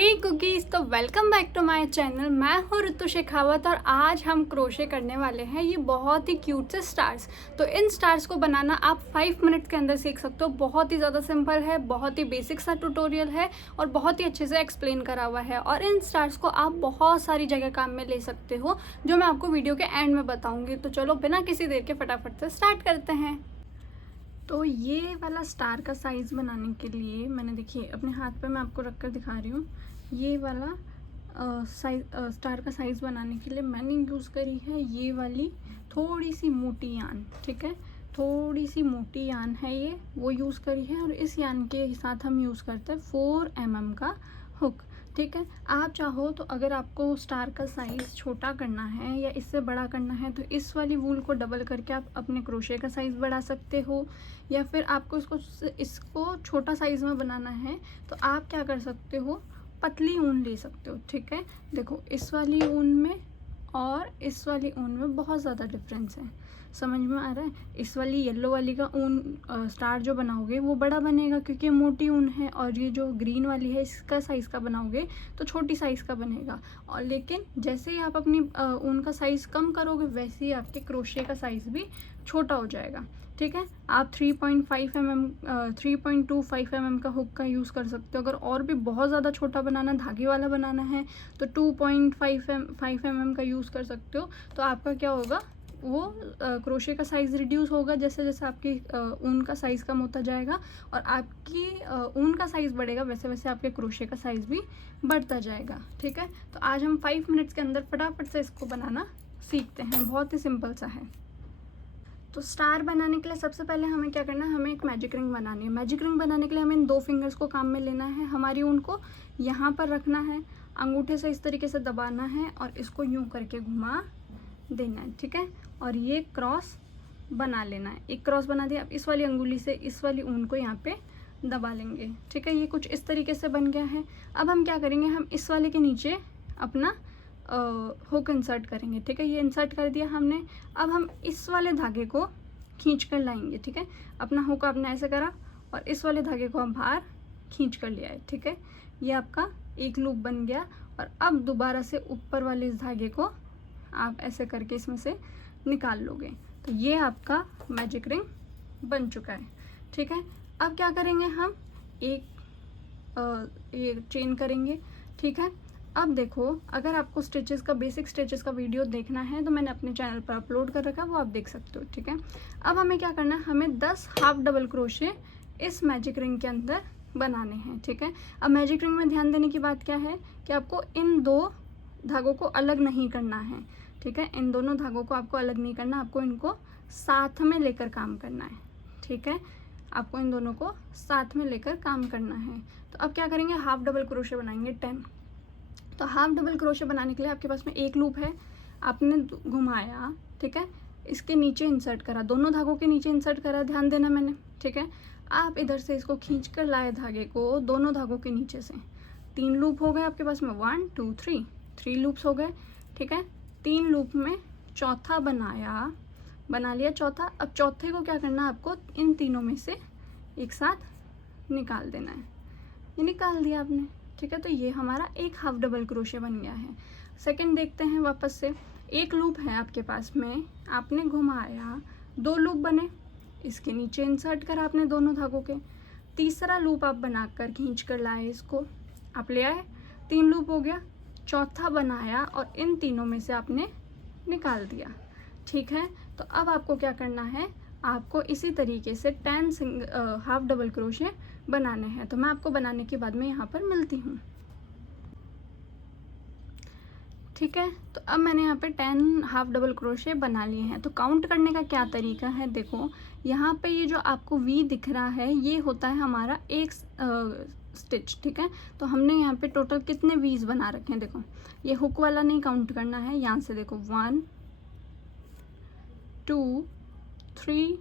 हे cookies, तो welcome back to my channel. मैं हूँ ऋतु शेखावत और आज हम क्रोशे करने वाले हैं ये बहुत ही क्यूट से स्टार्स। तो इन स्टार्स को बनाना आप 5 मिनट के अंदर सीख सकते हो। बहुत ही ज़्यादा सिंपल है, बहुत ही बेसिक सा ट्यूटोरियल है और बहुत ही अच्छे से एक्सप्लेन करा हुआ है। और इन स्टार्स को आप बहुत सारी जगह काम में ले सकते हो, जो मैं आपको वीडियो के एंड में बताऊँगी। तो चलो बिना किसी देर के फटाफट से स्टार्ट करते हैं। तो ये वाला स्टार का साइज़ बनाने के लिए मैंने, देखिए अपने हाथ पे मैं आपको रख कर दिखा रही हूँ। ये वाला स्टार का साइज़ बनाने के लिए मैंने यूज़ करी है ये वाली थोड़ी सी मोटी यान। ठीक है, थोड़ी सी मोटी यान है ये, वो यूज़ करी है। और इस यान के साथ हम यूज़ करते हैं 4 mm का हुक। ठीक है, आप चाहो तो अगर आपको स्टार का साइज़ छोटा करना है या इससे बड़ा करना है तो इस वाली वूल को डबल करके आप अपने क्रोशे का साइज़ बढ़ा सकते हो। या फिर आपको इसको छोटा साइज़ में बनाना है तो आप क्या कर सकते हो, पतली ऊन ले सकते हो। ठीक है, देखो इस वाली ऊन में और इस वाली ऊन में बहुत ज़्यादा डिफरेंस है, समझ में आ रहा है। इस वाली येलो वाली का ऊन स्टार जो बनाओगे वो बड़ा बनेगा क्योंकि ये मोटी ऊन है, और ये जो ग्रीन वाली है इसका साइज़ का बनाओगे तो छोटी साइज़ का बनेगा। और लेकिन जैसे ही आप अपनी ऊन का साइज़ कम करोगे वैसे ही आपके क्रोशे का साइज़ भी छोटा हो जाएगा। ठीक है, आप 3.25 mm का हुक का यूज़ कर सकते हो। अगर और भी बहुत ज़्यादा छोटा बनाना, धागे वाला बनाना है तो 2.5 mm का यूज़ कर सकते हो। तो आपका क्या होगा, वो क्रोशे का साइज़ रिड्यूस होगा जैसे जैसे आपकी ऊन का साइज़ कम होता जाएगा, और आपकी ऊन का साइज़ बढ़ेगा वैसे वैसे आपके क्रोशे का साइज़ भी बढ़ता जाएगा। ठीक है, तो आज हम 5 मिनट्स के अंदर फटाफट से इसको बनाना सीखते हैं। बहुत ही सिंपल सा है। तो स्टार बनाने के लिए सबसे पहले हमें क्या करना है, हमें एक मैजिक रिंग बनानी है। मैजिक रिंग बनाने के लिए हमें इन 2 फिंगर्स को काम में लेना है। हमारी ऊन को यहाँ पर रखना है, अंगूठे से इस तरीके से दबाना है और इसको यूं करके घुमा देना है। ठीक है, और ये क्रॉस बना लेना है। एक क्रॉस बना दिया। अब इस वाली अंगुली से इस वाली ऊन को यहाँ पे दबा लेंगे। ठीक है, ये कुछ इस तरीके से बन गया है। अब हम क्या करेंगे, हम इस वाले के नीचे अपना हुक इंसर्ट करेंगे। ठीक है, ये इंसर्ट कर दिया हमने। अब हम इस वाले धागे को खींच कर लाएंगे। ठीक है, अपना हुक आपने ऐसे करा और इस वाले धागे को हम बाहर खींच कर लिया है। ठीक है, ये आपका एक लूप बन गया। और अब दोबारा से ऊपर वाले इस धागे को आप ऐसे करके इसमें से निकाल लोगे तो ये आपका मैजिक रिंग बन चुका है। ठीक है, अब क्या करेंगे, हम ये चेन करेंगे। ठीक है, अब देखो, अगर आपको स्टिचेस का, बेसिक स्टिचेस का वीडियो देखना है तो मैंने अपने चैनल पर अपलोड कर रखा है, वो आप देख सकते हो। ठीक है, अब हमें क्या करना है, हमें 10 हाफ डबल क्रोशे इस मैजिक रिंग के अंदर बनाने हैं। ठीक है, अब मैजिक रिंग में ध्यान देने की बात क्या है कि आपको इन 2 धागों को अलग नहीं करना है। ठीक है, इन दोनों धागों को आपको अलग नहीं करना, आपको इनको साथ में लेकर काम करना है। ठीक है, आपको इन दोनों को साथ में लेकर काम करना है। तो अब क्या करेंगे, हाफ डबल क्रोशे बनाएंगे 10। तो हाफ डबल क्रोशे बनाने के लिए आपके पास में एक लूप है, आपने घुमाया। ठीक है, इसके नीचे इंसर्ट करा, दोनों धागों के नीचे इंसर्ट करा, ध्यान देना मैंने। ठीक है, आप इधर से इसको खींच कर लाए धागे को दोनों धागों के नीचे से। 3 लूप हो गए आपके पास में, 1 2 3 लूप्स हो गए। ठीक है, 3 लूप में चौथा बना लिया चौथा। अब चौथे को क्या करना है, आपको इन तीनों में से एक साथ निकाल देना है। ये निकाल दिया आपने। ठीक है, तो ये हमारा एक हाफ डबल क्रोशे बन गया है। सेकंड देखते हैं वापस से। एक लूप है आपके पास में, आपने घुमाया, 2 लूप बने, इसके नीचे इंसर्ट करा आपने दोनों धागों के। तीसरा लूप आप बनाकर खींच कर लाए, इसको आप ले आए, 3 लूप हो गया। चौथा बनाया और इन तीनों में से आपने निकाल दिया। ठीक है, तो अब आपको क्या करना है, आपको इसी तरीके से 10 हाफ डबल क्रोशे बनाने हैं। तो मैं आपको बनाने के बाद में यहाँ पर मिलती हूँ। ठीक है, तो अब मैंने यहाँ पे 10 हाफ डबल क्रोशे बना लिए हैं। तो काउंट करने का क्या तरीका है, देखो यहाँ पे ये जो आपको वी दिख रहा है ये होता है हमारा एक स्टिच। ठीक है, तो हमने यहाँ पे टोटल कितने वीज बना रखे हैं, देखो ये हुक वाला नहीं काउंट करना है। यहाँ से देखो 1 2 3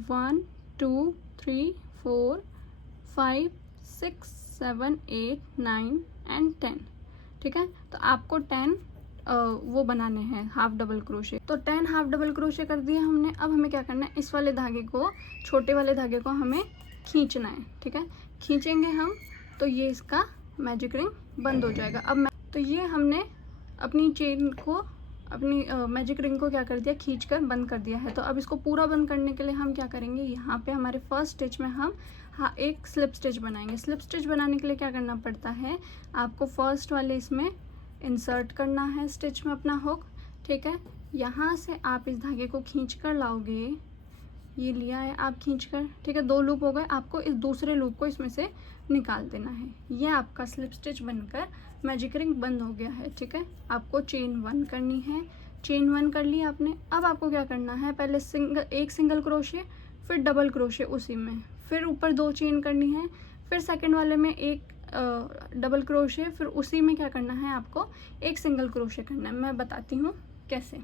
1 2 3 4 5 6 7 8 9 एंड 10। ठीक है, तो आपको 10 वो बनाने हैं हाफ डबल क्रोशे। तो 10 हाफ डबल क्रोशे कर दिए हमने। अब हमें क्या करना है, इस वाले धागे को, छोटे वाले धागे को हमें खींचना है, ठीक है। खींचेंगे हम तो ये इसका मैजिक रिंग बंद हो जाएगा। अब तो ये हमने अपनी चेन को, अपनी मैजिक रिंग को क्या कर दिया, खींचकर बंद कर दिया है। तो अब इसको पूरा बंद करने के लिए हम क्या करेंगे, यहाँ पे हमारे फर्स्ट स्टिच में हम एक स्लिप स्टिच बनाएंगे। स्लिप स्टिच बनाने के लिए क्या करना पड़ता है, आपको फर्स्ट वाले इसमें इंसर्ट करना है स्टिच में अपना हुक, ठीक है। यहाँ से आप इस धागे को खींच कर लाओगे, ये लिया है आप खींच कर, ठीक है। 2 लूप हो गए, आपको इस दूसरे लूप को इसमें से निकाल देना है। ये आपका स्लिप स्टिच बनकर मैजिक रिंग बंद हो गया है, ठीक है। आपको चेन 1 करनी है, चेन 1 कर ली आपने। अब आपको क्या करना है, पहले एक सिंगल क्रोशे, फिर डबल क्रोशे उसी में, फिर ऊपर 2 चेन करनी है, फिर सेकंड वाले में एक डबल क्रोशे, फिर उसी में क्या करना है, आपको एक सिंगल क्रोशे करना है। मैं बताती हूँ कैसे।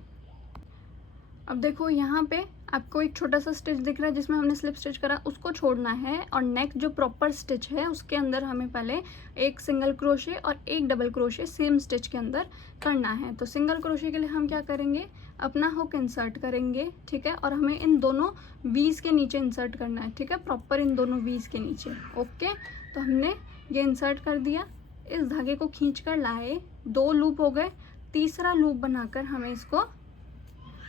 अब देखो यहाँ पे आपको एक छोटा सा स्टिच दिख रहा है जिसमें हमने स्लिप स्टिच करा, उसको छोड़ना है और नेक्स्ट जो प्रॉपर स्टिच है उसके अंदर हमें पहले एक सिंगल क्रोशे और एक डबल क्रोशे सेम स्टिच के अंदर करना है। तो सिंगल क्रोशे के लिए हम क्या करेंगे, अपना हुक इंसर्ट करेंगे, ठीक है। और हमें इन दोनों वीज के नीचे इंसर्ट करना है, ठीक है, प्रॉपर इन दोनों वीज के नीचे। ओके, तो हमने ये इंसर्ट कर दिया, इस धागे को खींच कर लाए, 2 लूप हो गए, तीसरा लूप बनाकर हमें इसको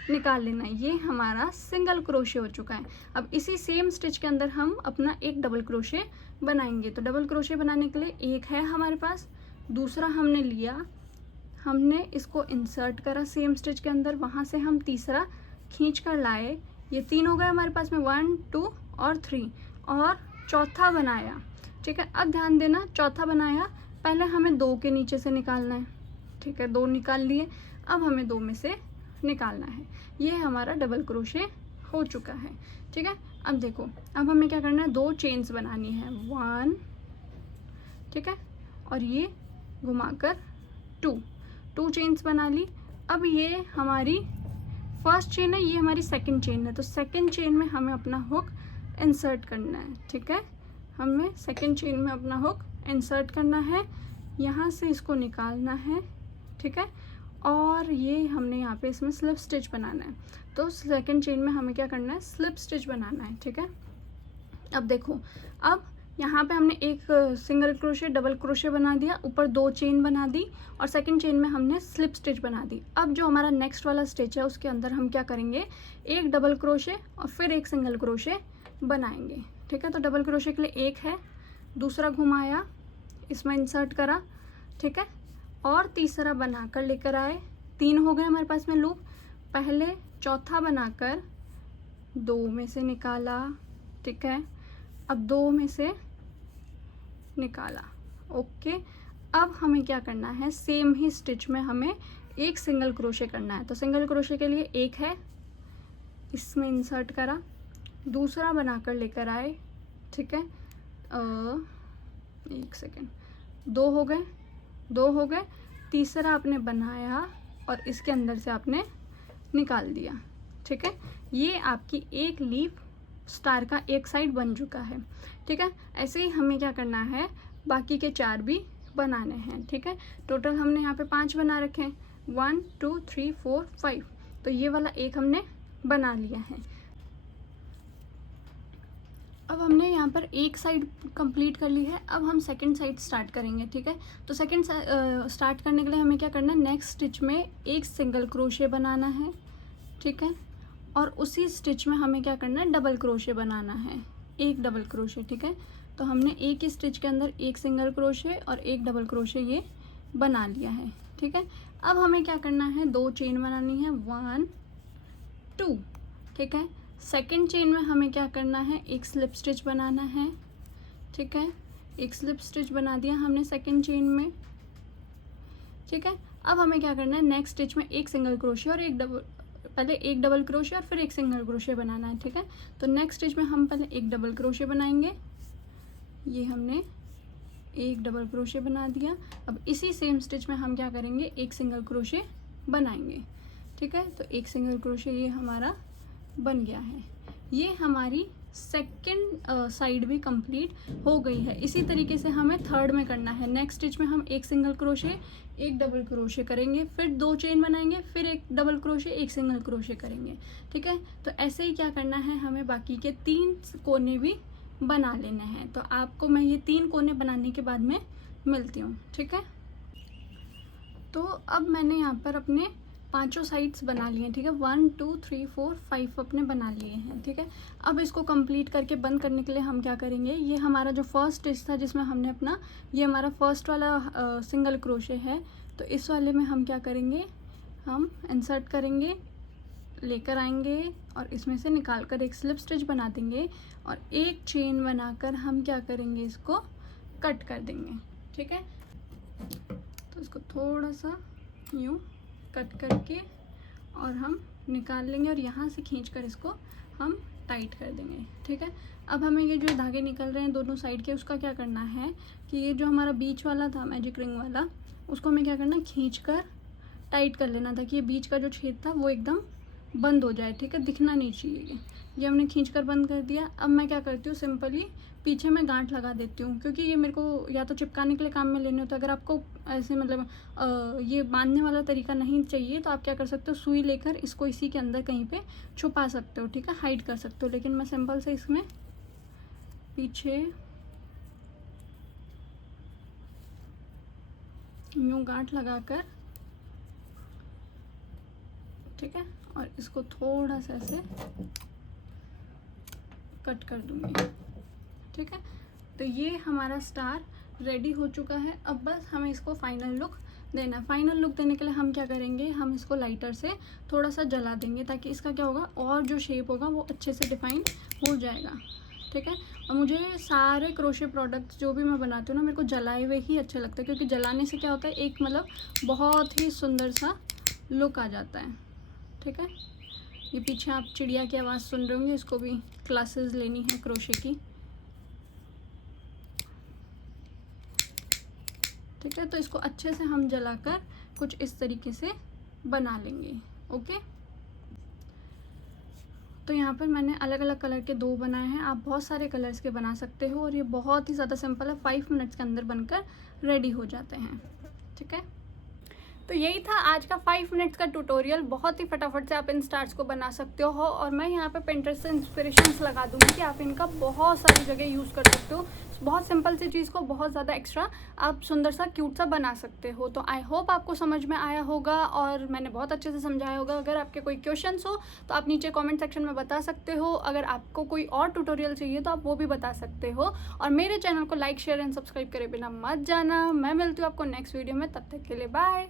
निकाल लेना है। ये हमारा सिंगल क्रोशे हो चुका है। अब इसी सेम स्टिच के अंदर हम अपना एक डबल क्रोशे बनाएंगे। तो डबल क्रोशे बनाने के लिए एक है हमारे पास, दूसरा हमने लिया, हमने इसको इंसर्ट करा सेम स्टिच के अंदर, वहाँ से हम तीसरा खींच कर लाए, ये 3 हो गए हमारे पास में, 1 2 और 3, और चौथा बनाया, ठीक है। अब ध्यान देना, चौथा बनाया, पहले हमें 2 के नीचे से निकालना है, ठीक है। 2 निकाल लिए, अब हमें 2 में से निकालना है। ये हमारा डबल क्रोशे हो चुका है, ठीक है। अब देखो, अब हमें क्या करना है, 2 चेन्स बनानी है, 1, ठीक है, और ये घुमाकर 2 चेन्स बना ली। अब ये हमारी फर्स्ट चेन है, ये हमारी सेकंड चेन है, तो सेकंड चेन में हमें अपना हुक इंसर्ट करना है, ठीक है। हमें सेकंड चेन में अपना हुक इंसर्ट करना है, यहाँ से इसको निकालना है, ठीक है। और ये हमने यहाँ पे इसमें स्लिप स्टिच बनाना है, तो सेकंड चेन में हमें क्या करना है, स्लिप स्टिच बनाना है, ठीक है। अब देखो, अब यहाँ पे हमने एक सिंगल क्रोशे डबल क्रोशे बना दिया, ऊपर 2 चेन बना दी, और सेकंड चेन में हमने स्लिप स्टिच बना दी। अब जो हमारा नेक्स्ट वाला स्टिच है उसके अंदर हम क्या करेंगे, एक डबल क्रोशे और फिर एक सिंगल क्रोशे बनाएंगे, ठीक है। तो डबल क्रोशे के लिए एक है, दूसरा घुमाया, इसमें इंसर्ट करा, ठीक है, और तीसरा बनाकर लेकर आए, 3 हो गए हमारे पास में लूप। पहले चौथा बनाकर 2 में से निकाला, ठीक है, अब 2 में से निकाला, ओके। अब हमें क्या करना है, सेम ही स्टिच में हमें एक सिंगल क्रोशे करना है। तो सिंगल क्रोशे के लिए एक है, इसमें इंसर्ट करा, दूसरा बनाकर लेकर आए, ठीक है, 1 सेकेंड, 2 हो गए, तीसरा आपने बनाया और इसके अंदर से आपने निकाल दिया, ठीक है। ये आपकी एक लीफ स्टार का एक साइड बन चुका है, ठीक है। ऐसे ही हमें क्या करना है, बाकी के 4 भी बनाने हैं, ठीक है। टोटल हमने यहाँ पे 5 बना रखे हैं, 1 2 3 4 5, तो ये वाला एक हमने बना लिया है। अब हमने यहाँ पर एक साइड कंप्लीट कर ली है, अब हम सेकंड साइड स्टार्ट करेंगे, ठीक है। तो सेकंड स्टार्ट करने के लिए हमें क्या करना है, नेक्स्ट स्टिच में एक सिंगल क्रोशे बनाना है, ठीक है, और उसी स्टिच में हमें क्या करना है, डबल क्रोशे बनाना है, एक डबल क्रोशे, ठीक है। तो हमने एक ही स्टिच के अंदर एक सिंगल क्रोशे और एक डबल क्रोशे ये बना लिया है, ठीक है। अब हमें क्या करना है, 2 चेन बनानी है, 1 2, ठीक है। सेकंड चेन में हमें क्या करना है, एक स्लिप स्टिच बनाना है, ठीक है, एक स्लिप स्टिच बना दिया हमने सेकंड चेन में, ठीक है। अब हमें क्या करना है, नेक्स्ट स्टिच में एक सिंगल क्रोशे और पहले एक डबल क्रोशे और फिर एक सिंगल क्रोशे बनाना है, ठीक है। तो नेक्स्ट स्टिच में हम पहले एक डबल क्रोशे बनाएंगे, ये हमने एक डबल क्रोशे बना दिया। अब इसी सेम स्टिच में हम क्या करेंगे, एक सिंगल क्रोशे बनाएंगे, ठीक है। तो एक सिंगल क्रोशे ये हमारा बन गया है। ये हमारी सेकंड साइड भी कंप्लीट हो गई है। इसी तरीके से हमें थर्ड में करना है। नेक्स्ट स्टिच में हम एक सिंगल क्रोशे एक डबल क्रोशे करेंगे, फिर 2 चेन बनाएंगे, फिर एक डबल क्रोशे एक सिंगल क्रोशे करेंगे, ठीक है। तो ऐसे ही क्या करना है, हमें बाकी के 3 कोने भी बना लेने हैं। तो आपको मैं ये 3 कोने बनाने के बाद में मिलती हूँ, ठीक है। तो अब मैंने यहाँ पर अपने 5 साइड्स बना लिए हैं, ठीक है। 1 2 3 4 5 अपने बना लिए हैं, ठीक है। अब इसको कंप्लीट करके बंद करने के लिए हम क्या करेंगे, ये हमारा जो फर्स्ट स्टिच था जिसमें हमने अपना, ये हमारा फर्स्ट वाला सिंगल क्रोशे है, तो इस वाले में हम क्या करेंगे, हम इंसर्ट करेंगे, लेकर आएंगे और इसमें से निकाल कर एक स्लिप स्टिच बना देंगे और एक चेन बनाकर हम क्या करेंगे, इसको कट कर देंगे, ठीक है। तो इसको थोड़ा सा यूँ कट करके और हम निकाल लेंगे और यहाँ से खींचकर इसको हम टाइट कर देंगे, ठीक है। अब हमें ये जो धागे निकल रहे हैं दोनों साइड के, उसका क्या करना है कि ये जो हमारा बीच वाला था मैजिक रिंग वाला, उसको हमें क्या करना, खींचकर टाइट कर लेना ताकि ये बीच का जो छेद था वो एकदम बंद हो जाए, ठीक है, दिखना नहीं चाहिए। ये हमने खींचकर बंद कर दिया। अब मैं क्या करती हूँ, सिंपली पीछे मैं गांठ लगा देती हूँ, क्योंकि ये मेरे को या तो चिपकाने के लिए काम में लेने होते हैं। अगर आपको ऐसे मतलब ये बांधने वाला तरीका नहीं चाहिए तो आप क्या कर सकते हो, सुई लेकर इसको इसी के अंदर कहीं पे छुपा सकते हो, ठीक है, हाइड कर सकते हो। लेकिन मैं सिंपल से इसमें पीछे यूँ गांठ लगाकर, ठीक है, और इसको थोड़ा सा ऐसे कट कर दूंगी, ठीक है। तो ये हमारा स्टार रेडी हो चुका है। अब बस हमें इसको फाइनल लुक देना। फाइनल लुक देने के लिए हम क्या करेंगे, हम इसको लाइटर से थोड़ा सा जला देंगे ताकि इसका क्या होगा, और जो शेप होगा वो अच्छे से डिफाइन हो जाएगा, ठीक है। और मुझे सारे क्रोशे प्रोडक्ट्स जो भी मैं बनाती हूँ ना, मेरे को जलाए हुए ही अच्छे लगते हैं, क्योंकि जलाने से क्या होता है, एक मतलब बहुत ही सुंदर सा लुक आ जाता है, ठीक है। ये पीछे आप चिड़िया की आवाज़ सुन रहे होंगे, इसको भी क्लासेस लेनी है क्रोशे की, ठीक है। तो इसको अच्छे से हम जलाकर कुछ इस तरीके से बना लेंगे, ओके। तो यहाँ पर मैंने अलग अलग कलर के 2 बनाए हैं, आप बहुत सारे कलर्स के बना सकते हो और ये बहुत ही ज़्यादा सिंपल है, 5 मिनट्स के अंदर बनकर रेडी हो जाते हैं, ठीक है। तो यही था आज का 5 मिनट्स का ट्यूटोरियल। बहुत ही फटाफट से आप इन स्टार्स को बना सकते हो और मैं यहाँ पे पिंटरेस्ट से इंस्पिरेशंस लगा दूँगी कि आप इनका बहुत सारी जगह यूज़ कर सकते हो। बहुत सिंपल सी चीज़ को बहुत ज़्यादा एक्स्ट्रा आप सुंदर सा क्यूट सा बना सकते हो। तो आई होप आपको समझ में आया होगा और मैंने बहुत अच्छे से समझाया होगा। अगर आपके कोई क्वेश्चंस हो तो आप नीचे कमेंट सेक्शन में बता सकते हो। अगर आपको कोई और ट्यूटोरियल चाहिए तो आप वो भी बता सकते हो। और मेरे चैनल को लाइक शेयर एंड सब्सक्राइब करे बिना मत जाना। मैं मिलती हूँ आपको नेक्स्ट वीडियो में, तब तक के लिए बाय।